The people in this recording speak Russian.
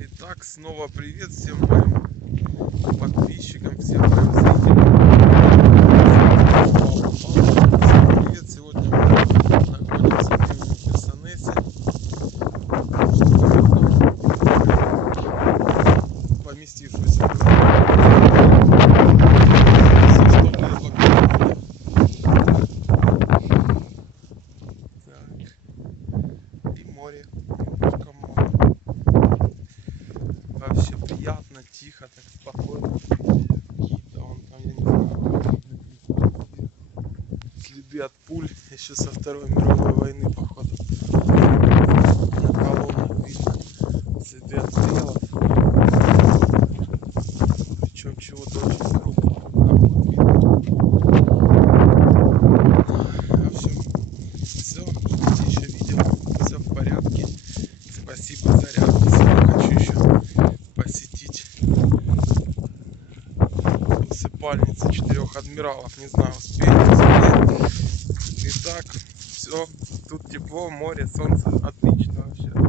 Итак, снова привет всем моим подписчикам, всем моим зрителям. Всем привет, сегодня мы находимся в Херсонесе. Поместившуюся в море. Немножко море. Вообще приятно, тихо, так спокойно. Какие-то вон там, я не знаю, следы от пуль еще со Второй мировой войны, походу. На колоннах видно следы обстрелов. Причем чего-то очень крупного. В общем, все, ждите еще видео. Все в порядке. Спасибо за рядом. Сегодня хочу еще посетить усыпальницу четырех адмиралов. Не знаю, успею. Итак, все. Тут тепло, море, солнце. Отлично вообще.